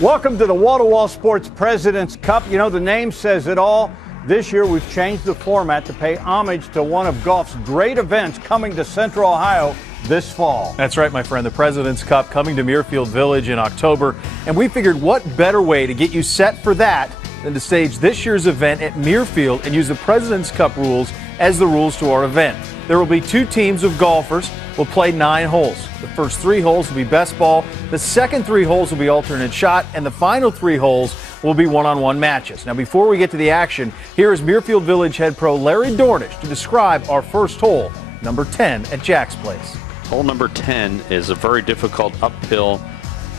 Welcome to the Wall-to-Wall Sports President's Cup. You know, the name says it all. This year we've changed the format to pay homage to one of golf's great events coming to Central Ohio this fall. That's right, my friend. The President's Cup coming to Muirfield Village in October. And we figured what better way to get you set for that than to stage this year's event at Muirfield and use the President's Cup rules as the rules to our event. There will be 2 teams of golfers. We'll play 9 holes. The first 3 holes will be best ball. The second 3 holes will be alternate shot. And the final 3 holes will be one-on-one matches. Now, before we get to the action, here is Muirfield Village head pro Larry Dornish to describe our first hole, number 10 at Jack's Place. Hole number 10 is a very difficult uphill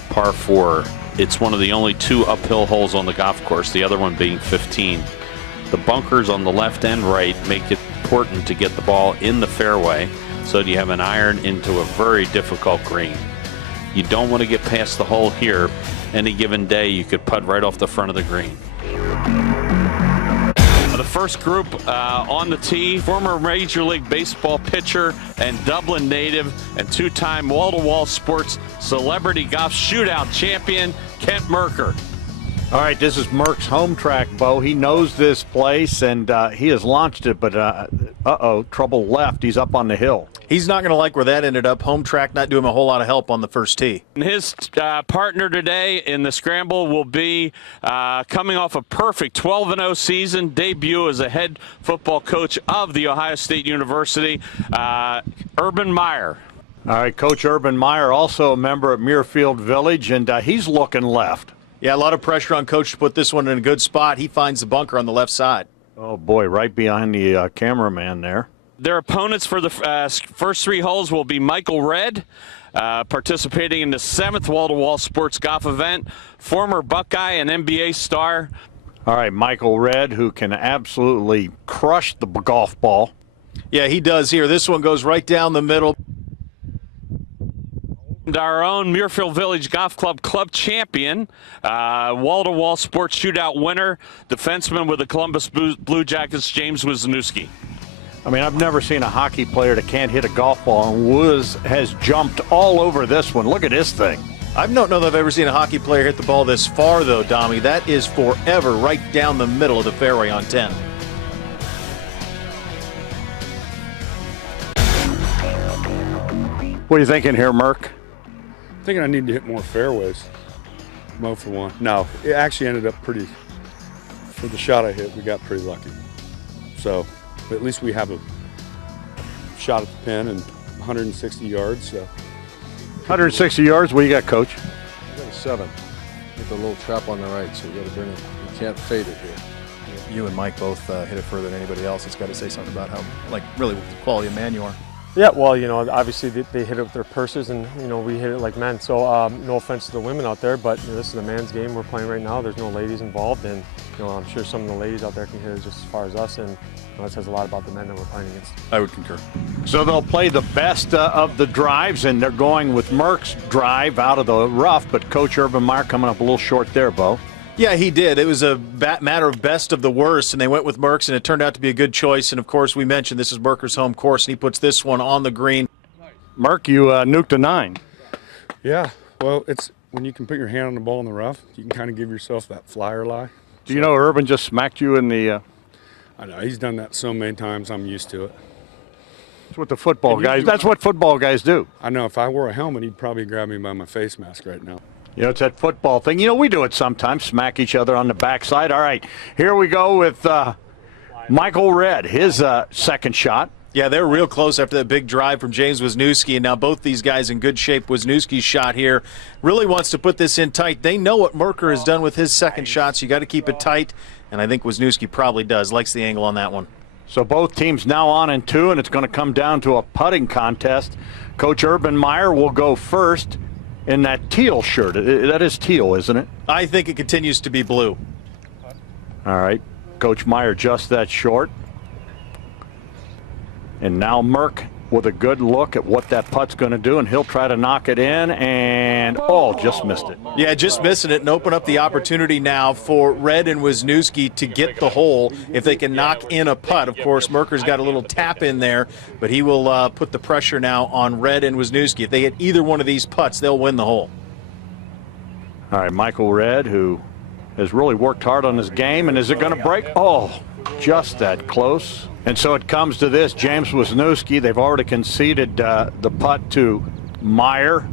par 4. It's one of the only 2 uphill holes on the golf course, the other one being 15. The bunkers on the left and right make it important to get the ball in the fairway so that you have an iron into a very difficult green. You don't want to get past the hole here. Any given day you could putt right off the front of the green. The first group on the tee, former Major League Baseball pitcher and Dublin native and 2-time Wall-to-Wall Sports Celebrity Golf Shootout champion, Kent Merker. All right, this is Merck's home track, Bo. He knows this place, and he has launched it, but trouble left. He's up on the hill. He's not going to like where that ended up. Home track not doing him a whole lot of help on the first tee. And his partner today in the scramble will be coming off a perfect 12-0 season, debut as a head football coach of the Ohio State University, Urban Meyer. All right, Coach Urban Meyer, also a member at Muirfield Village, and he's looking left. Yeah, a lot of pressure on Coach to put this one in a good spot. He finds the bunker on the left side. Oh, boy, right behind the cameraman there. Their opponents for the first 3 holes will be Michael Redd, participating in the 7th Wall-to-Wall Sports Golf event, former Buckeye and NBA star. All right, Michael Redd, who can absolutely crush the golf ball. Yeah, he does here. This one goes right down the middle. Our own Muirfield Village Golf Club champion, Wall-to-Wall Sports Shootout winner, defenseman with the Columbus Blue Jackets, James Wisniewski. I mean, I've never seen a hockey player that can't hit a golf ball, and Wiz has jumped all over this one. Look at this thing. I don't know that I've ever seen a hockey player hit the ball this far, though, Dommy. That is forever right down the middle of the fairway on 10. What are you thinking here, Merck? Thinking I need to hit more fairways. Mo for one. No, it actually ended up pretty, for the shot I hit, we got pretty lucky. So at least we have a shot at the pin and 160 yards. So. 160 yards, what do you got, Coach? I got a 7 with a little trap on the right, so you got to bring it. You can't fade it here. You and Mike both hit it further than anybody else. It's got to say something about how, really the quality of man you are. Yeah, well, you know, obviously they hit it with their purses, and you know we hit it like men. So no offense to the women out there, but you know, this is a man's game we're playing right now. There's no ladies involved, and you know I'm sure some of the ladies out there can hit it just as far as us, and you know, that says a lot about the men that we're playing against. I would concur. So they'll play the best of the drives, and they're going with Merck's drive out of the rough, but Coach Urban Meyer coming up a little short there, Bo. Yeah, he did. It was a matter of best of the worst, and they went with Merck's, and it turned out to be a good choice. And, of course, we mentioned this is Merker's home course, and he puts this one on the green. Merck, you nuked a 9. Yeah, well, it's when you can put your hand on the ball in the rough, you can kind of give yourself that flyer lie. Do you know Urban just smacked you in the... I know, he's done that so many times, I'm used to it. That's what the football guys... That's what football guys do. I know, if I wore a helmet, he'd probably grab me by my face mask right now. You know, it's that football thing. You know, we do it sometimes, smack each other on the backside. All right, here we go with Michael Redd, his second shot. Yeah, they're real close after that big drive from James Wisniewski, and now both these guys in good shape. Wisniewski's shot here really wants to put this in tight. They know what Merker has done with his second shot, so you got to keep it tight, and I think Wisniewski probably does. Likes the angle on that one. So both teams now on in 2, and it's going to come down to a putting contest. Coach Urban Meyer will go first in that teal shirt. That is teal, isn't it? I think it continues to be blue. All right. Coach Meyer just that short. And now Merck with a good look at what that putt's going to do, and he'll try to knock it in, and just missed it. Yeah, just missing it, and open up the opportunity now for Redd and Wisniewski to get the hole if they can knock in a putt. Of course, Merker's got a little tap in there, but he will put the pressure now on Redd and Wisniewski. If they hit either one of these putts, they'll win the hole. All right, Michael Redd, who has really worked hard on his game, and is it going to break? Oh, just that close. And so it comes to this. James Wisniewski, they've already conceded the putt to Meyer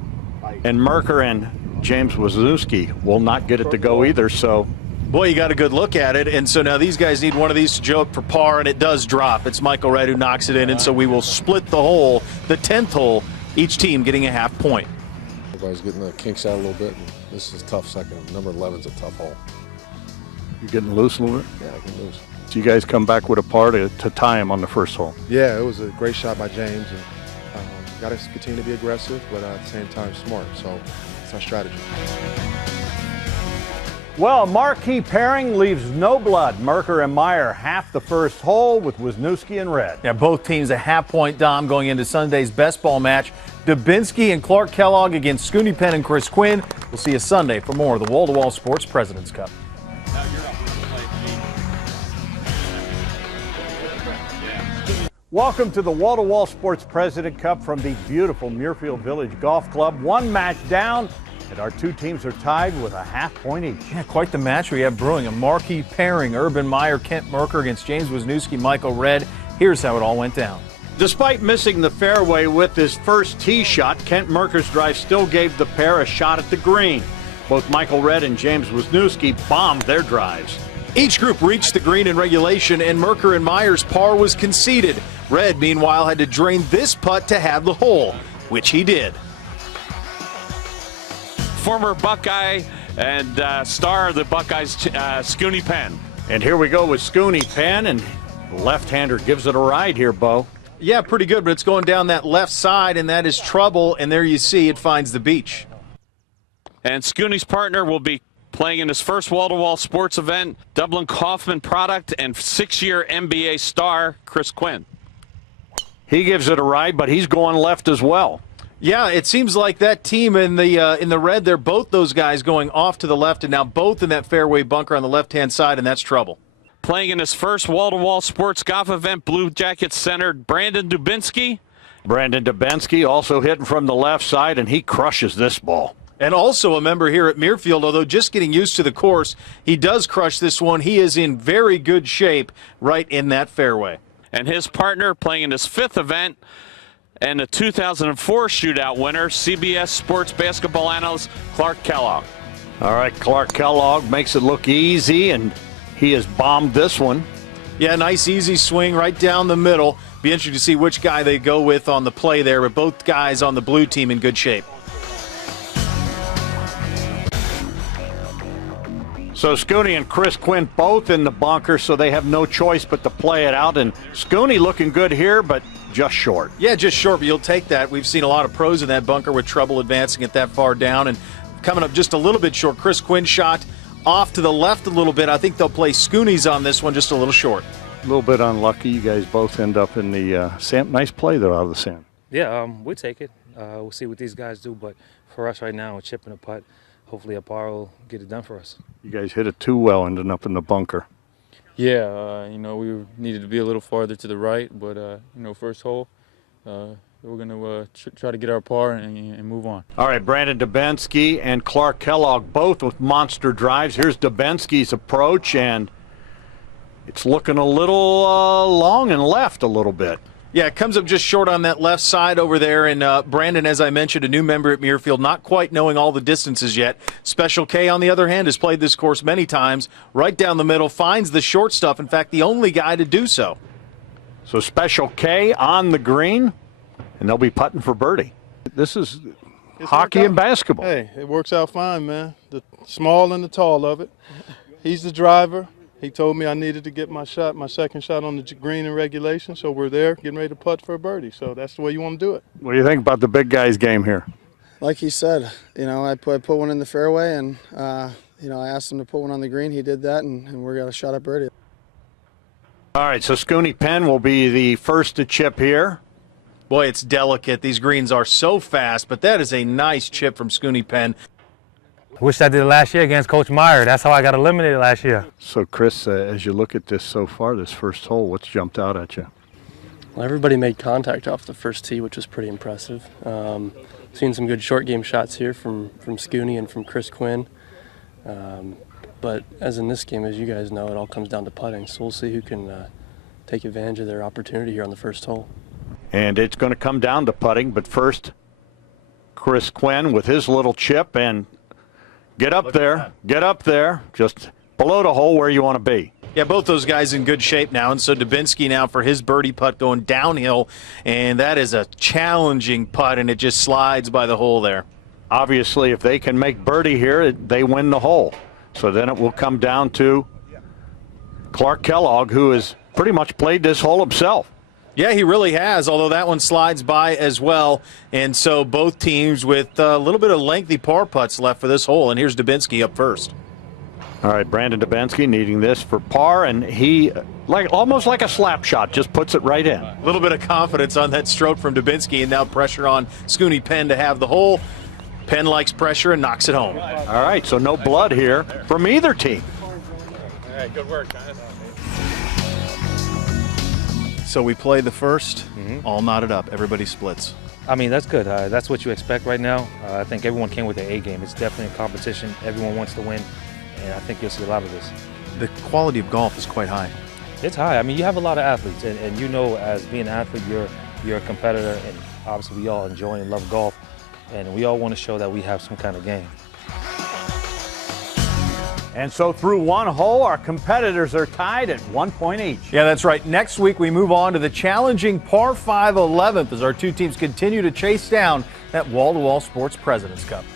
and Merker, and James Wisniewski will not get it to go either. So, boy, you got a good look at it. And so now these guys need one of these to show up for par, and it does drop. It's Michael Redd who knocks it in, and so we will split the hole, the 10th hole, each team getting a half point. Everybody's getting the kinks out a little bit. And this is tough second. Number 11's a tough hole. you're getting loose a little bit? Yeah, I can lose. So you guys come back with a par to tie him on the first hole. Yeah, it was a great shot by James, and got to continue to be aggressive, but at the same time smart. So it's our strategy. Well, a marquee pairing leaves no blood. Merker and Meyer half the first hole with Wisniewski and Redd. Yeah, both teams a half point, Dom, going into Sunday's best ball match. Dubinsky and Clark Kellogg against Scooney Penn and Chris Quinn. We'll see you Sunday for more of the Wall to Wall Sports President's Cup. Welcome to the Wall to Wall Sports President Cup from the beautiful Muirfield Village Golf Club. One match down, and our two teams are tied with a half point each. Yeah, quite the match we have brewing. A marquee pairing, Urban Meyer, Kent Merker against James Wisniewski, Michael Redd. Here's how it all went down. Despite missing the fairway with his first tee shot, Kent Merker's drive still gave the pair a shot at the green. Both Michael Redd and James Wisniewski bombed their drives. Each group reached the green in regulation, and Merker and Meyer's par was conceded. Redd, meanwhile, had to drain this putt to have the hole, which he did. Former Buckeye and star of the Buckeyes, Scooney Penn. And here we go with Scooney Penn, and the left-hander gives it a ride here, Bo. Yeah, pretty good, but it's going down that left side, and that is trouble, and there you see it finds the beach. And Scooney's partner will be playing in his first wall-to-wall sports event, Dublin Kaufman product and 6-year NBA star Chris Quinn. He gives it a ride, but he's going left as well. Yeah, it seems like that team in the red, they're both those guys going off to the left, and now both in that fairway bunker on the left-hand side, and that's trouble. Playing in his first wall-to-wall sports golf event, Blue Jackets center Brandon Dubinsky. Brandon Dubinsky also hitting from the left side, and he crushes this ball. And also a member here at Muirfield, although just getting used to the course, he does crush this one. He is in very good shape right in that fairway. And his partner playing in his fifth event and the 2004 shootout winner, CBS sports basketball analyst Clark Kellogg. All right, Clark Kellogg makes it look easy, and he has bombed this one. Yeah, nice easy swing right down the middle. Be interesting to see which guy they go with on the play there, but both guys on the blue team in good shape. So Scooney and Chris Quinn both in the bunker, so they have no choice but to play it out. And Scooney looking good here, but just short. Yeah, just short, but you'll take that. We've seen a lot of pros in that bunker with trouble advancing it that far down. And coming up just a little bit short, Chris Quinn shot off to the left a little bit. I think they'll play Scooney's on this one just a little short. A little bit unlucky. You guys both end up in the sand. Nice play, though, out of the sand. Yeah, we take it. We'll see what these guys do. But for us right now, a chip and a putt, hopefully a par will get it done for us. You guys hit it too well, ending up in the bunker. Yeah, we needed to be a little farther to the right, but, first hole, we're going to try to get our par and move on. All right, Brandon Dubinsky and Clark Kellogg both with monster drives. Here's Dubinsky's approach, and it's looking a little long and left a little bit. Yeah, it comes up just short on that left side over there. And Brandon, as I mentioned, a new member at Muirfield, not quite knowing all the distances yet. Special K, on the other hand, has played this course many times. Right down the middle, finds the short stuff. In fact, the only guy to do so. So Special K on the green, and they'll be putting for birdie. This is hockey and basketball. Hey, it works out fine, man. The small and the tall of it. He's the driver. He told me I needed to get my second shot on the green in regulation, so we're there getting ready to putt for a birdie. So that's the way you want to do it. What do you think about the big guy's game here? Like he said, I put one in the fairway, and I asked him to put one on the green. He did that, and we got a shot at birdie. All right, so Scooney Penn will be the first to chip here. Boy, it's delicate. These greens are so fast, but that is a nice chip from Scooney Penn. Wish I did it last year against Coach Meyer. That's how I got eliminated last year. So, Chris, as you look at this so far, this first hole, what's jumped out at you? Well, everybody made contact off the first tee, which was pretty impressive. Seen some good short game shots here from Scooney and from Chris Quinn. But as in this game, as you guys know, it all comes down to putting. So we'll see who can take advantage of their opportunity here on the first hole. And it's going to come down to putting, but first, Chris Quinn with his little chip, and get up there, just below the hole where you want to be. Yeah, both those guys in good shape now, and so Dubinsky now for his birdie putt going downhill, and that is a challenging putt, and it just slides by the hole there. Obviously, if they can make birdie here, they win the hole. So then it will come down to Clark Kellogg, who has pretty much played this hole himself. Yeah, he really has, although that one slides by as well. And so both teams with a little bit of lengthy par putts left for this hole, and here's Dubinsky up first. All right, Brandon Dubinsky needing this for par, and he, almost like a slap shot, just puts it right in. A little bit of confidence on that stroke from Dubinsky, and now pressure on Scooney Penn to have the hole. Penn likes pressure and knocks it home. All right, so no blood here from either team. All right, good work, guys. So we play the first, all knotted up. Everybody splits. I mean, that's good. That's what you expect right now. I think everyone came with their A game. It's definitely a competition. Everyone wants to win, and I think you'll see a lot of this. The quality of golf is quite high. It's high. I mean, you have a lot of athletes, and you know, as being an athlete, you're a competitor, and obviously we all enjoy and love golf, and we all want to show that we have some kind of game. And so through one hole, our competitors are tied at 1 point each. Yeah, that's right. Next week, we move on to the challenging par 5 11th as our two teams continue to chase down that wall-to-wall Sports President's Cup.